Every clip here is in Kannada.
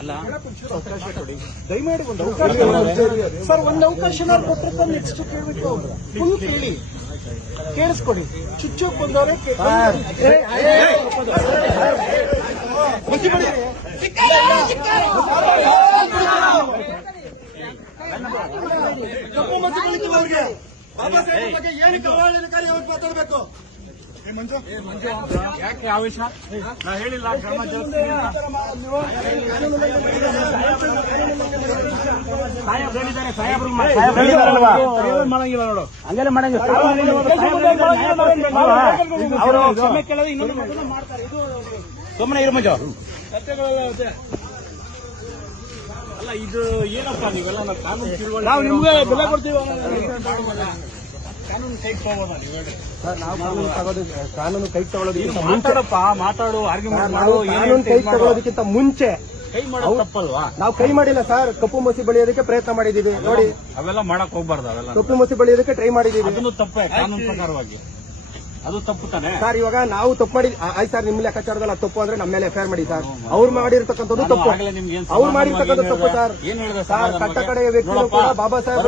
ಅಲ್ಲ ಅವಕಾಶ ಕೊಡಿ ದಯಮಾಡಿ ಒಂದು ಅವಕಾಶ ಸರ್. ಒಂದು ಅವಕಾಶ ಕೊಟ್ಟರೆ ನೆಕ್ಸ್ಟ್ ಕೇಳಬೇಕು. ಫುಲ್ ಕೇಳಿ ಕೇಳಿಸ್ಕೊಡಿ. ಚುಚ್ಚೋಕ್ ಬಂದವರೇ ಕಪ್ಪು ಮಚ್ಚು ಕುಳಿತವರಿಗೆ ಬಾಬಾ ಸಾಹೇಬ್ ಬಗ್ಗೆ ಏನಕ್ಕೆ ಅವಹೇಳನಕಾರಿ ಅವ್ರು ಮಾತಾಡಬೇಕು? ಯಾಕೆ ಆವೇಶ? ನಾ ಹೇಳಿಲ್ಲ ಕ್ರಮ ಜರುಗಿಸ್ತೀನಿ ಅಂತ. ಸಾಹೇಬ್ರು ಹೇಳಿದ್ದಾರೆ, ಸಾಹೇಬ್ರು ಮಾಡಂಗಿಲ್ಲ ನೋಡು, ಹಂಗೆಲ್ಲ ಮಾಡಂಗಿಲ್ಲ. ಅವರು ಕ್ಷಮೆ ಕೇಳೋದು ಇನ್ನೊಂದು ಮಾಡ್ತಾರೆ. ಇದು ಸುಮ್ಮನೆ ಇರು ಮಂಜು. ಅಲ್ಲ ಇದು ಏನಪ್ಪ ನೀವೆಲ್ಲ ಕಾನೂನು ತಿಳುವಳಿ ನಾವು ನಿಮ್ಗೆ ಬೆಲೆ ಕೊಡ್ತೀವಿ. ಕಾನೂನು ಕೈ ತಗೋಬೋದಾ ನೀವು ಹೇಳಿ ಸರ್? ಕಾನೂನು ಕೈ ತಗೊಳ್ಳೋದಕ್ಕಿಂತ ಮಾತಾಡಪ್ಪ, ಮಾತಾಡು, ಆರ್ಗ್ಯುಮೆಂಟ್ ಮಾಡು. ಕಾನೂನು ಕೈ ತಗೊಳ್ಳೋದಕ್ಕಿಂತ ಮುಂಚೆ ಕೈ ಮಾಡೋದು ತಪ್ಪಲ್ವಾ? ನಾವು ಕೈ ಮಾಡಿಲ್ಲ ಸರ್. ಕಪ್ಪು ಮಸಿ ಬಳಿಯೋದಕ್ಕೆ ಪ್ರಯತ್ನ ಮಾಡಿದೀವಿ ನೋಡಿ. ಅವೆಲ್ಲ ಮಾಡಕ್ ಹೋಗ್ಬಾರ್ದು. ಅವೆಲ್ಲ ಕಪ್ಪು ಮಸಿ ಬಳಿಯೋದಕ್ಕೆ ಟ್ರೈ ಮಾಡಿದೀವಿ. ಅದನ್ನು ತಪ್ಪೇ ಕಾನೂನು ಪ್ರಕಾರವಾಗಿ. ಅದು ತಪ್ಪು ತಾನೆ ಸರ್. ಇವಾಗ ನಾವು ತಪ್ಪು ಮಾಡಿ ಆಯ್ತು ಸರ್. ನಿಮ್ಮ ಲೆಕ್ಕಾಚಾರದಲ್ಲಿ ತಪ್ಪು ಅಂದ್ರೆ ನಮ್ಮ ಮೇಲೆ ಎಫ್ಐಆರ್ ಮಾಡಿ ಸರ್. ಅವ್ರು ಮಾಡಿರ್ತಕ್ಕಂಥದ್ದು ತಪ್ಪು. ಅವ್ರು ಮಾಡಿರ್ತಕ್ಕಂಥ ತಪ್ಪು ಸರ್. ಸರ್ ಕಟ್ಟ ಕಡೆಯ ವ್ಯಕ್ತಿಗಳು ಕೂಡ ಬಾಬಾ ಸಾಹೇಬ್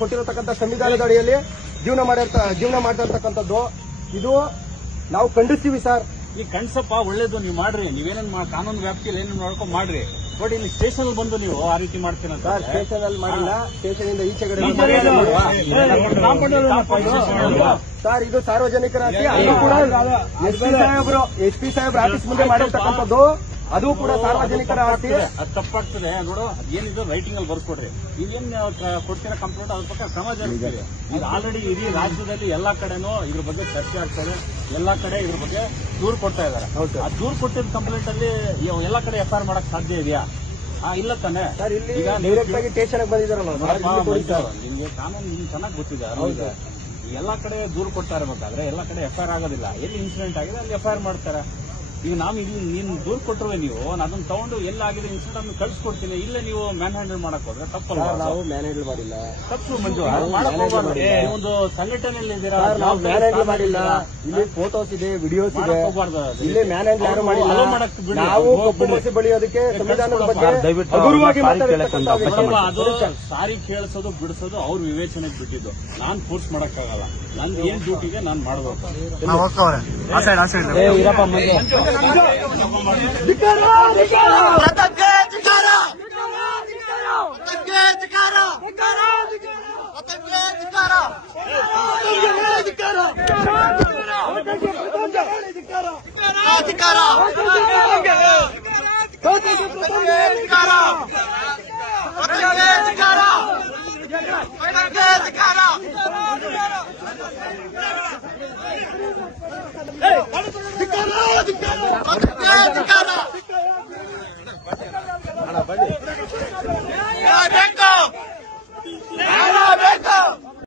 ಕೊಟ್ಟಿರತಕ್ಕಂಥ ಸಂವಿಧಾನದ ಅಡಿಯಲ್ಲಿ ಜೀವನ ಮಾಡ್ತಾ ಇರ್ತಕ್ಕಂಥದ್ದು ಇದು ನಾವು ಖಂಡಿಸ್ತೀವಿ ಸರ್. ಈ ಕಣ್ಸಪ್ಪ ಒಳ್ಳೇದು, ನೀವು ಮಾಡ್ರಿ. ನೀವೇನೇನ್ ಕಾನೂನು ವ್ಯಾಪ್ತಿಯಲ್ಲಿ ಏನೇನು ನೋಡ್ಕೊಂಡು ಮಾಡ್ರಿ. ಬಟ್ ಇಲ್ಲಿ ಸ್ಟೇಷನ್ ಬಂದು ನೀವು ಆ ರೀತಿ ಮಾಡ್ತೀರ ಸರ್. ಸ್ಟೇಷನ್ ಅಲ್ಲಿ ಮಾಡಿಲ್ಲ. ಸ್ಟೇಷನ್ ಇಂದ ಈಚೆಗಡೆ ಸರ್ ಇದು ಸಾರ್ವಜನಿಕರ ಆಸ್ತಿ. ಅದು ಕೂಡ ಎಸ್ ಪಿ ಸಾಹೇಬ್ರ ಆಫೀಸ್ ಮುಂದೆ ಮಾಡಿರ್ತಕ್ಕಂಥದ್ದು. ಅದು ಕೂಡ ಸಾರ್ವಜನಿಕರ ಆಸ್ತಿ. ಅದು ತಪ್ಪಾಗ್ತದೆ ನೋಡು. ಏನಿದೆ ರೈಟಿಂಗ್ ಅಲ್ಲಿ ಬರ್ಸ್ಕೊಡ್ರಿ. ನೀವೇನ್ ಕೊಡ್ತೀರಾ ಕಂಪ್ಲೇಂಟ್, ಅದ್ರ ಬಗ್ಗೆ ಕ್ರಮ ಜರುಗಿಸ್ತೀವಿ. ಇದು ಆಲ್ರೆಡಿ ಇಡೀ ರಾಜ್ಯದಲ್ಲಿ ಎಲ್ಲಾ ಕಡೆನೂ ಇದ್ರ ಬಗ್ಗೆ ಚರ್ಚೆ ಆಗ್ತದೆ. ಎಲ್ಲಾ ಕಡೆ ಇದ್ರ ಬಗ್ಗೆ ದೂರು ಕೊಡ್ತಾ ಇದಾರೆ. ಆ ದೂರು ಕೊಟ್ಟಿದ್ದ ಕಂಪ್ಲೇಂಟ್ ಅಲ್ಲಿ ಎಲ್ಲಾ ಕಡೆ ಎಫ್ಐಆರ್ ಮಾಡಕ್ ಸಾಧ್ಯ ಇದೆಯಾ? ಇಲ್ಲ ತಾನೆ ಸರ್. ಇಲ್ಲಿ ಡೈರೆಕ್ಟ್ ಆಗಿ ಸ್ಟೇಷನ್ ಬಂದಿದ್ದಾರಲ್ಲ ನಿಮ್ಗೆ ಕಾನೂನು ನಿಮ್ಗೆ ಚೆನ್ನಾಗಿ ಗೊತ್ತಿದೆ. ಎಲ್ಲಾ ಕಡೆ ದೂರು ಕೊಡ್ತಾ ಇರಬೇಕಾದ್ರೆ ಎಲ್ಲಾ ಕಡೆ ಎಫ್ಐಆರ್ ಆಗೋದಿಲ್ಲ. ಎಲ್ಲಿ ಇನ್ಸಿಡೆಂಟ್ ಆಗಿದೆ ಅಲ್ಲಿ ಎಫ್ಐಆರ್ ಮಾಡ್ತಾರೆ. ಈಗ ನಾವು ಇಲ್ಲಿ ನೀನು ದೂರು ಕೊಟ್ಟರುವೆ ನೀವು ಅದನ್ನ ತಗೊಂಡು ಎಲ್ಲಾಗಿದೆ ಇನ್ಸಿಡೆಂಟ್ ಅನ್ನು ಕಳ್ಸಿಕೊಡ್ತೀನಿ. ಇಲ್ಲೇ ನೀವು ಮ್ಯಾನ್ ಹ್ಯಾಂಡಲ್ ಮಾಡಕ್ ಹೋದ್ರೆ ತಪ್ಪಲ್ಲ. ನಾವು ಮ್ಯಾನ್ ಹ್ಯಾಂಡಲ್ ಮಾಡಿಲ್ಲ. ತಪ್ಪು ಮಂಜು. ಒಂದು ಸಂಘಟನೆಯಲ್ಲಿ ಇದ್ದೀರಾ, ನಾವು ಮ್ಯಾನ್ ಹ್ಯಾಂಡಲ್ ಮಾಡಿಲ್ಲ. ಇಲ್ಲಿ ಫೋಟೋಸ್ ಇದೆ, ವಿಡಿಯೋಸ್ ಇದೆ. ಇಲ್ಲಿ ಮ್ಯಾನ್ ಹ್ಯಾಂಡಲ್ ಯಾರು ಮಾಡಿಲ್ಲ. ನಾವು ಕಪ್ಪು ಮಸಿ ಬಳಿಯೋದಕ್ಕೆ ಸಂವಿಧಾನದ ಬಗ್ಗೆ ಹಗುರವಾಗಿ ಅದು ಸಾರಿ ಕೇಳಿಸೋದು ಬಿಡಿಸೋದು ಅವ್ರ ವಿವೇಚನೆಗೆ ಬಿಟ್ಟಿದ್ದು. ನಾನ್ ಫೋರ್ಸ್ ಮಾಡಕ್ಕಾಗಲ್ಲ. ನಂದು ಏನ್ ಡ್ಯೂಟಿಗೆ ನಾನ್ ಮಾಡ್ಬೇಕು. Hey!